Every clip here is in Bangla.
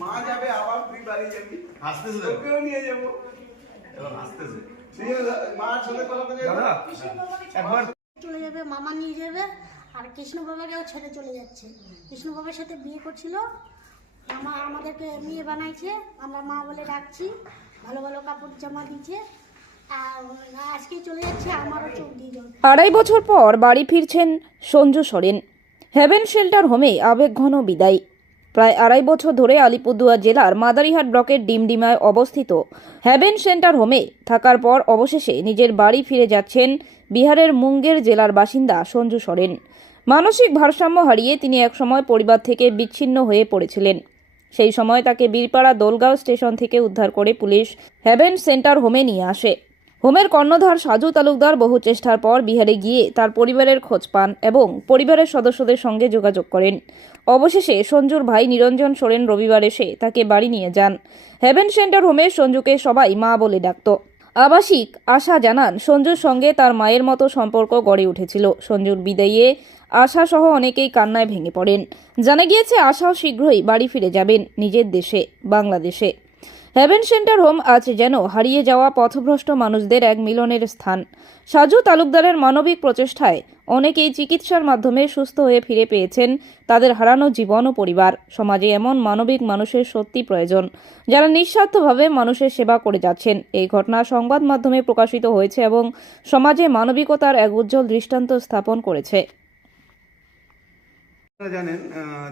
মা যাবে আবার তুই বাড়ি যাবি, হাসতেছে তোকেও নিয়ে যাবো। এবার হাসতেছে মার সাথে কথা বলে দাদা একবার চলে যাবে, মামা নিয়ে যাবে। আর কৃষ্ণ বাবাকেও ছেড়ে চলে যাচ্ছে। কৃষ্ণ বাবার সাথে বিয়ে করছিল, মামা আমাদেরকে মেয়ে বানাইছে, আমরা মা বলে ডাকছি। ভালো ভালো কাপড় জামা দিচ্ছে, আর আজকে চলে যাচ্ছে, আমারও চোখ দিয়ে জল। 2.5 বছর পর বাড়ি ফিরছেন সঞ্জু সোরেন। হেভেন শেল্টার হোমে আবেগঘন বিদায়। প্রায় 2.5 বছর ধরে আলিপুরদুয়ার জেলার মাদারিহাট ব্লকের ডিমডিমায় অবস্থিত হেভেন সেন্টার হোমে থাকার পর অবশেষে নিজের বাড়ি ফিরে যাচ্ছেন বিহারের মুঙ্গের জেলার বাসিন্দা সঞ্জু সোরেন। মানসিক ভারসাম্য হারিয়ে তিনি একসময় পরিবার থেকে বিচ্ছিন্ন হয়ে পড়েছিলেন। সেই সময় তাকে বীরপাড়া দোলগাঁও স্টেশন থেকে উদ্ধার করে পুলিশ হেভেন সেন্টার হোমে নিয়ে আসে। হোমের কর্ণধার সাজু তালুকদার বহু চেষ্টার পর বিহারে গিয়ে তার পরিবারের খোঁজ পান এবং পরিবারের সদস্যদের সঙ্গে যোগাযোগ করেন। অবশেষে সঞ্জুর ভাই নিরঞ্জন সোরেন রবিবার এসে তাকে বাড়ি নিয়ে যান। হেভেন সেন্টার হোমে সঞ্জুকে সবাই মা বলে ডাকত। আবাসিক আশা জানান সঞ্জুর সঙ্গে তার মায়ের মতো সম্পর্ক গড়ে উঠেছিল। সঞ্জুর বিদায়ে আশা সহ অনেকেই কান্নায় ভেঙে পড়েন। জানা গিয়েছে আশাও শীঘ্রই বাড়ি ফিরে যাবেন নিজের দেশে, বাংলাদেশে। হেভেন সেন্টার হোম আজ যেন হারিয়ে যাওয়া পথভ্রষ্ট মানুষদের এক মিলনের স্থান। সাজু তালুকদারের মানবিক প্রচেষ্টায় অনেকেই চিকিৎসার মাধ্যমে সুস্থ হয়ে ফিরে পেয়েছেন তাদের হারানো জীবন ও পরিবার। সমাজে এমন মানবিক মানুষের সত্যি প্রয়োজন, যারা নিঃস্বার্থভাবে মানুষের সেবা করে যাচ্ছেন। এই ঘটনা সংবাদ মাধ্যমে প্রকাশিত হয়েছে এবং সমাজে মানবিকতার এক উজ্জ্বল দৃষ্টান্ত স্থাপন করেছে। আপনারা জানেন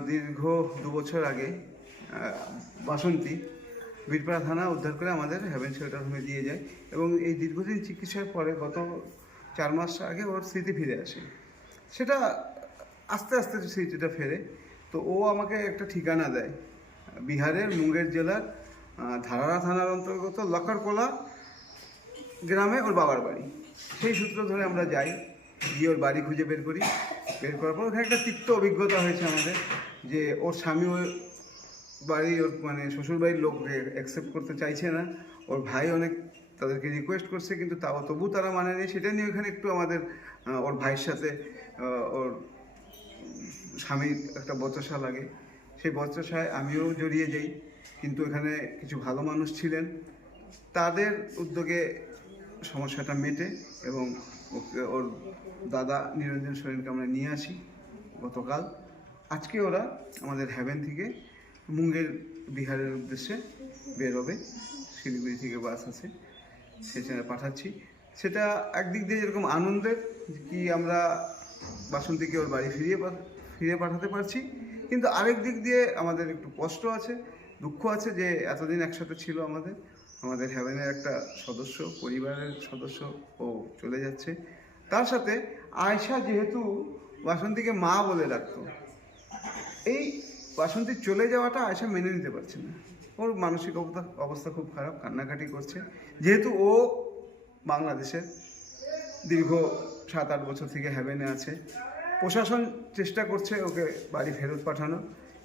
দীর্ঘ 2 বছর আগে বাসন্তী বীরপাড়া থানা উদ্ধার করে আমাদের হেভেন শেল্টার হোমে দিয়ে যায় এবং এই দীর্ঘদিন চিকিৎসার পরে গত 4 মাস আগে ওর স্মৃতি ফিরে আসে। সেটা আস্তে আস্তে স্মৃতিটা ফেরে। তো ও আমাকে একটা ঠিকানা দেয়, বিহারের মুঙ্গের জেলার ধারারা থানার অন্তর্গত লকারকোলা গ্রামে ওর বাবার বাড়ি। সেই সূত্র ধরে আমরা যাই, গিয়ে ওর বাড়ি খুঁজে বের করি। বের করার পর ওখানে একটা তিক্ত অভিজ্ঞতা হয়েছে আমাদের, যে ওর স্বামী ওর বাড়ি, ওর মানে শ্বশুরবাড়ির লোক অ্যাকসেপ্ট করতে চাইছে না। ওর ভাই অনেক তাদেরকে রিকোয়েস্ট করছে, কিন্তু তবু তারা মানে নেই। সেটা নিয়ে ওখানে একটু আমাদের ওর ভাইয়ের সাথে ওর স্বামীর একটা বচসা লাগে। সেই বচসায় আমিও জড়িয়ে যাই, কিন্তু এখানে কিছু ভালো মানুষ ছিলেন, তাদের উদ্যোগে সমস্যাটা মেটে এবং ওর দাদা নিরঞ্জন সোরেনকে আমরা নিয়ে আসি গতকাল। আজকে ওরা আমাদের হেভেন থেকে মুঙ্গের বিহারের উদ্দেশ্যে বেরোবে। শিলিগুড়ি থেকে বাস আছে, সেখানে পাঠাচ্ছি। সেটা একদিক দিয়ে যেরকম আনন্দের কি আমরা বাসন্তীকে ওর বাড়ি ফিরিয়ে পাঠাতে পারছি, কিন্তু আরেক দিক দিয়ে আমাদের একটু কষ্ট আছে, দুঃখ আছে যে এতদিন একসাথে ছিল আমাদের হেভেনের একটা সদস্য, পরিবারের সদস্য, ও চলে যাচ্ছে। তার সাথে আয়শা যেহেতু বাসন্তীকে মা বলে ডাকতো, এই বাসন্তী চলে যাওয়াটা আয়শা মেনে নিতে পারছে না। ওর মানসিক অবস্থা খুব খারাপ, কান্নাকাটি করছে। যেহেতু ও বাংলাদেশের দীর্ঘ 7-8 বছর থেকে হেভেনে আছে, প্রশাসন চেষ্টা করছে ওকে বাড়ি ফেরত পাঠানো,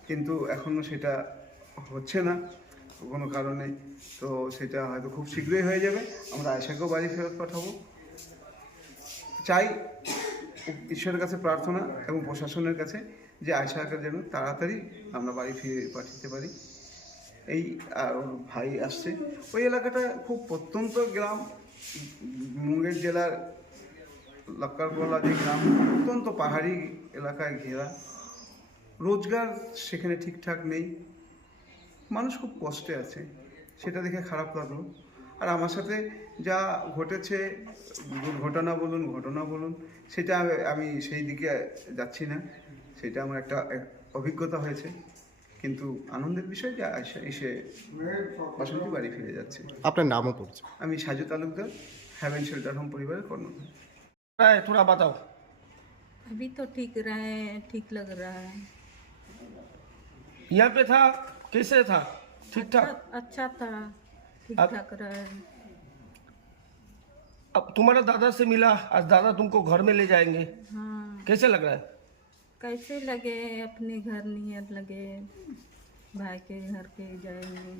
কিন্তু এখনও সেটা হচ্ছে না কোনো কারণে। তো সেটা হয়তো খুব শীঘ্রই হয়ে যাবে। আমরা আয়শাকেও বাড়ি ফেরত পাঠাবো। চাই ঈশ্বরের কাছে প্রার্থনা এবং প্রশাসনের কাছে যে আয়শাকে যেন তাড়াতাড়ি আমরা বাড়ি ফিরে পাঠাতে পারি। এই আর ওর ভাই আসছে। ওই এলাকাটা খুব প্রত্যন্ত গ্রাম, মুঙ্গের জেলার লক্কারকোলা যে গ্রাম, অত্যন্ত পাহাড়ি এলাকায় ঘেরা। রোজগার সেখানে ঠিকঠাক নেই, মানুষ খুব কষ্টে আছে। সেটা দেখে খারাপ লাগলো। আর আমার সাথে যা ঘটেছে, ঘটনা বলুন, সেটা আমি সেই দিকে যাচ্ছি না। সেটা আমার একটা অভিজ্ঞতা হয়েছে, কিন্তু আনন্দের বিষয় যে এসে বাসন্তী বাড়ি ফিরে যাচ্ছে। আপনার নামও পড়ছে। আমি Saju Talukdar, heaven shelter home পরিবারের কর্ণধার। थोड़ा बताओ। अभी तो ठीक रहे, ठीक लग रहा है। यहाँ पे था, कैसे था? ठीक ठाक? अच्छा था, ठीक ठाक रहे। अब तुम्हारा दादा से मिला, आज दादा तुमको घर में ले जाएंगे, हाँ, कैसे लग रहा है? कैसे लगे, अपने घर नियत लगे, भाई के घर पे जाएंगे।